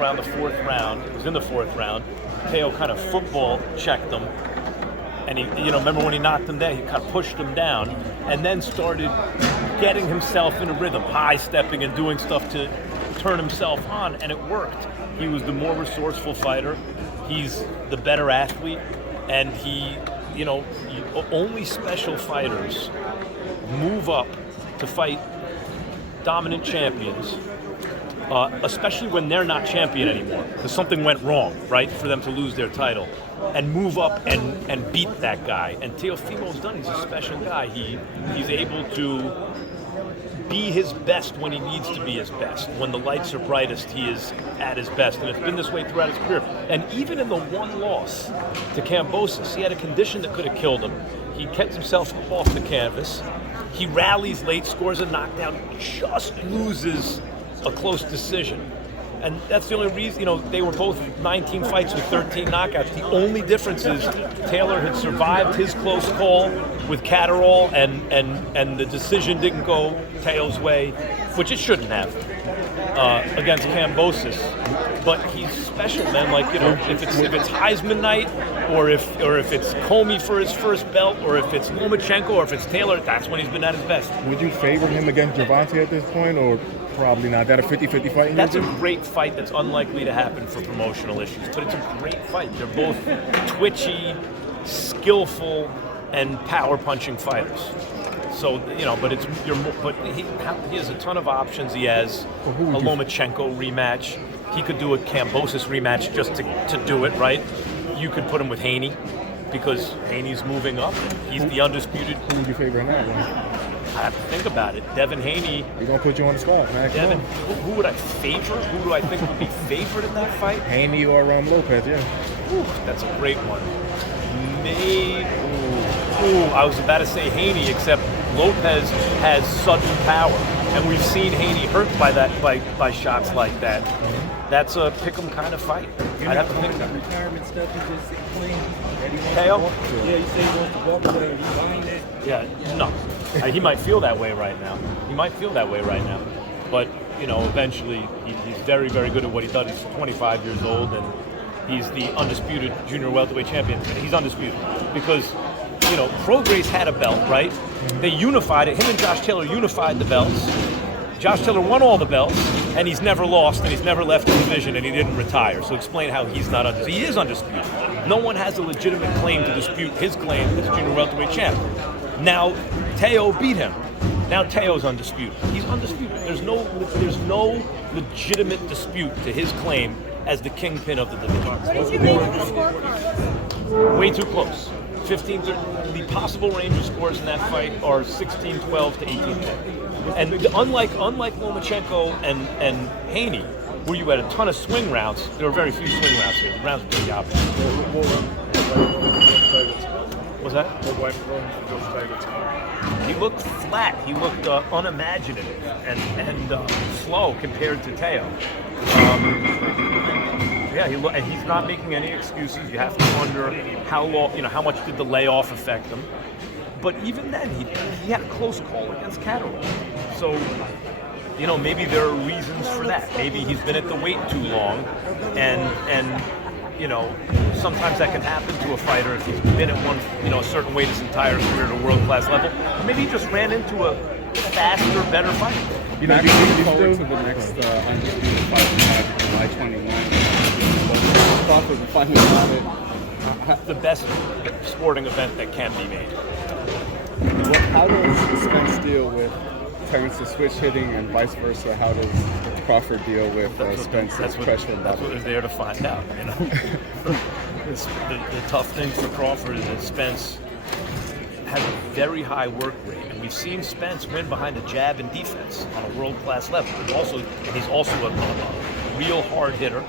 around the fourth round. It was in the fourth round. Teo kind of football checked him. And he, remember when he knocked him down, he kind of pushed him down and then started getting himself in a rhythm, high stepping and doing stuff to turn himself on, and it worked. He was the more resourceful fighter. He's the better athlete, and only special fighters move up to fight dominant champions, especially when they're not champion anymore, because something went wrong, right, for them to lose their title, and move up and beat that guy. And Teofimo's done. He's a special guy. He's able to be his best when he needs to be his best. When the lights are brightest, he is at his best. And it's been this way throughout his career. And even in the one loss to Kambosos, he had a condition that could have killed him. He kept himself off the canvas. He rallies late, scores a knockdown, just loses a close decision. And that's the only reason, they were both 19 fights with 13 knockouts. The only difference is Taylor had survived his close call with Catterall, and the decision didn't go Teo's way, which it shouldn't have, against Kambosos. But he's special, man. Like, if it's Heisman night, or if it's Comey for his first belt, or if it's Lomachenko, or if it's Taylor, that's when he's been at his best. Would you favor him against Gervonta at this point, or probably not? That a 50-50 fight? That's a great fight that's unlikely to happen for promotional issues, but it's a great fight. They're both twitchy, skillful, and power-punching fighters. So, but he has a ton of options. He has a Lomachenko rematch. He could do a Kambosos rematch just to do it, right? You could put him with Haney, because Haney's moving up. He's the undisputed. Who would you favor in that one? I have to think about it. Devin Haney. We're going to put you on the spot, man. Devin, who would I favor? Who do I think would be favored in that fight? Haney or Lopez, yeah. Ooh, that's a great one. I was about to say Haney, except Lopez has sudden power, and we've seen Haney hurt by shots like that. That's a pick'em kind of fight. I'd have to think about it. Retirement stuff he just explained. Teo? Yeah, you say he wants to walk away. Are you buying it? Yeah, no. He might feel that way right now. But, eventually he's very, very good at what he does. He's 25 years old, and he's the undisputed junior welterweight champion. He's undisputed because, Prograis had a belt, right? They unified it. Him and Josh Taylor unified the belts. Josh Taylor won all the belts, and he's never lost, and he's never left the division, and he didn't retire. So explain how he's not undisputed. He is undisputed. No one has a legitimate claim to dispute his claim as junior welterweight champ. Now, Teo beat him. Now Teo's undisputed. He's undisputed. There's no legitimate dispute to his claim as the kingpin of the division. What did you make of the scorecard? Way too close. 15. The possible range of scores in that fight are 16-12 to 18-10. And unlike Lomachenko and Haney, where you had a ton of swing rounds, there were very few swing rounds here. The rounds were pretty opposite. Was that? He looked flat. He looked unimaginative and slow compared to Teo. And he's not making any excuses. You have to wonder how long, how much did the layoff affect him. But even then, he had a close call against Catterall. So, maybe there are reasons for that. Maybe he's been at the weight too long, and sometimes that can happen to a fighter if he's been at one, a certain weight his entire career at a world-class level. Or maybe he just ran into a faster, better fighter. Looking forward to the next undisputed fight we have July 29th. Crawford finally got it. The best sporting event that can be made. How does Spence deal with Terrence's switch hitting, and vice versa? How does Crawford deal with Spence's pressure? That's what they're there to find out. The tough thing for Crawford is that Spence has a very high work rate, and we've seen Spence win behind the jab and defense on a world-class level. He's also a real hard hitter,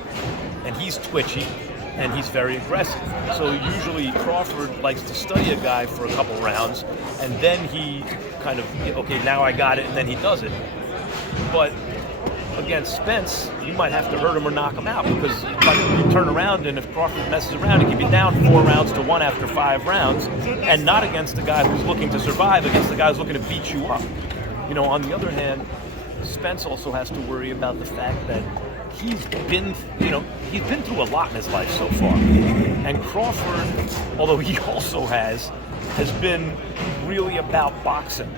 and he's twitchy, and he's very aggressive. So usually Crawford likes to study a guy for a couple rounds, and then he kind of, okay, now I got it, and then he does it. But against Spence, you might have to hurt him or knock him out, because you turn around, and if Crawford messes around, he can be down 4-1 after 5 rounds, and not against the guy who's looking to survive, against the guy who's looking to beat you up. On the other hand, Spence also has to worry about the fact that he's been through a lot in his life so far. And Crawford, although he also has been really about boxing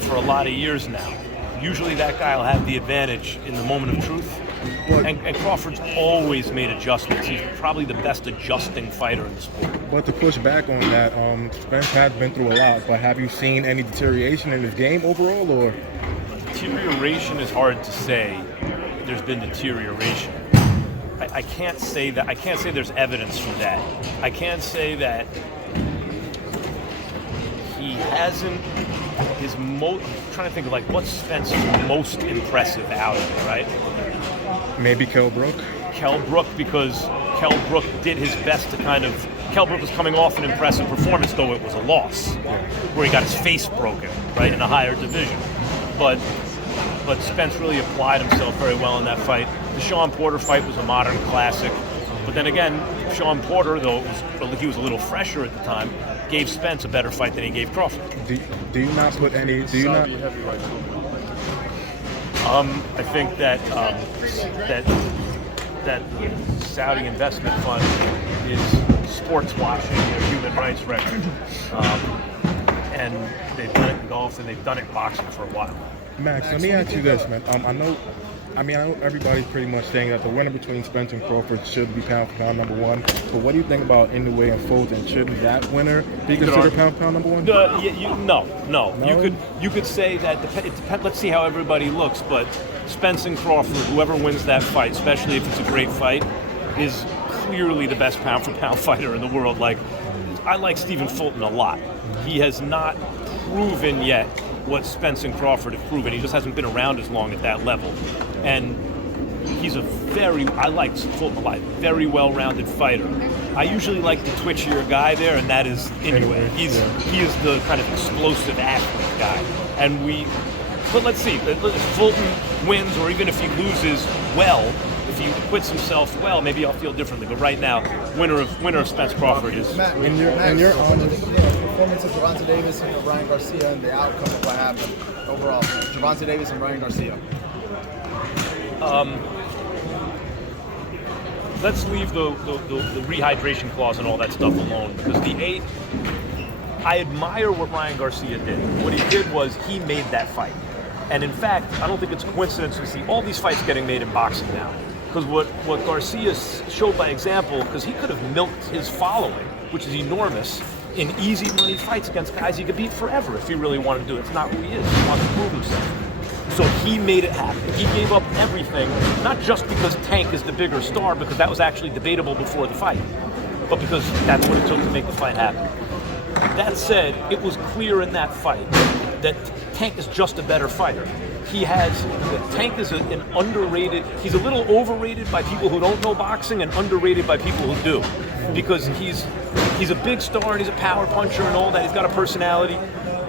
for a lot of years now. Usually that guy will have the advantage in the moment of truth. And Crawford's always made adjustments. He's probably the best adjusting fighter in the sport. But to push back on that, Spence has been through a lot, but have you seen any deterioration in his game overall, or? Deterioration is hard to say. There's been deterioration. I can't say that. I can't say there's evidence for that. I can't say that he hasn't. I'm trying to think of like what's Spence's most impressive out of it, right? Maybe Kell Brook. Kell Brook, because Kell Brook did his best to Kell Brook was coming off an impressive performance, though it was a loss, where he got his face broken, right, in a higher division. But Spence really applied himself very well in that fight. The Sean Porter fight was a modern classic. But then again, Sean Porter, though he was a little fresher at the time, gave Spence a better fight than he gave Crawford. Do you not put any? Do you not? I think that that Saudi investment fund is sports washing their human rights record, and they've done it in golf and they've done it in boxing for a while. Max, let me ask you this, man. I know everybody's pretty much saying that the winner between Spence and Crawford should be pound for pound number one. But what do you think about Inoue and Fulton? Shouldn't that winner be considered pound for pound number one? No. You could say that. It depends. Let's see how everybody looks. But Spence and Crawford, whoever wins that fight, especially if it's a great fight, is clearly the best pound for pound fighter in the world. Like, I like Stephen Fulton a lot. He has not proven yet what Spence and Crawford have proven. He just hasn't been around as long at that level. And he's I like Fulton a lot, very well-rounded fighter. I usually like the twitchier guy there, and that is Inoue. He is the kind of explosive athlete guy. But let's see, if Fulton wins, or even if he loses if he quits himself maybe I'll feel differently. But right now, winner of Spence Crawford is. Matt, in your honest performance of Gervonta Davis and Ryan Garcia and the outcome of what happened overall, Gervonta Davis and Ryan Garcia. Let's leave the rehydration clause and all that stuff alone, because I admire what Ryan Garcia did. What he did was he made that fight. And in fact, I don't think it's a coincidence we see all these fights getting made in boxing now. Because what Garcia showed by example, because he could have milked his following, which is enormous, in easy money fights against guys he could beat forever if he really wanted to do it. It's not who he is. He wants to prove himself. So he made it happen. He gave up everything, not just because Tank is the bigger star, because that was actually debatable before the fight, but because that's what it took to make the fight happen. That said, it was clear in that fight that Tank is just a better fighter. Tank is an underrated, he's a little overrated by people who don't know boxing and underrated by people who do. Because he's a big star and he's a power puncher and all that, he's got a personality,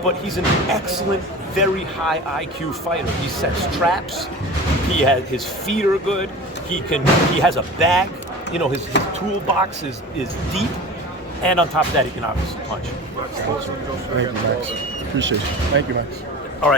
but he's an excellent, very high IQ fighter. He sets traps, his feet are good, he has a bag, his toolbox is deep, and on top of that he can obviously punch. Thank you, Max. Appreciate you. Thank you, Max. All right.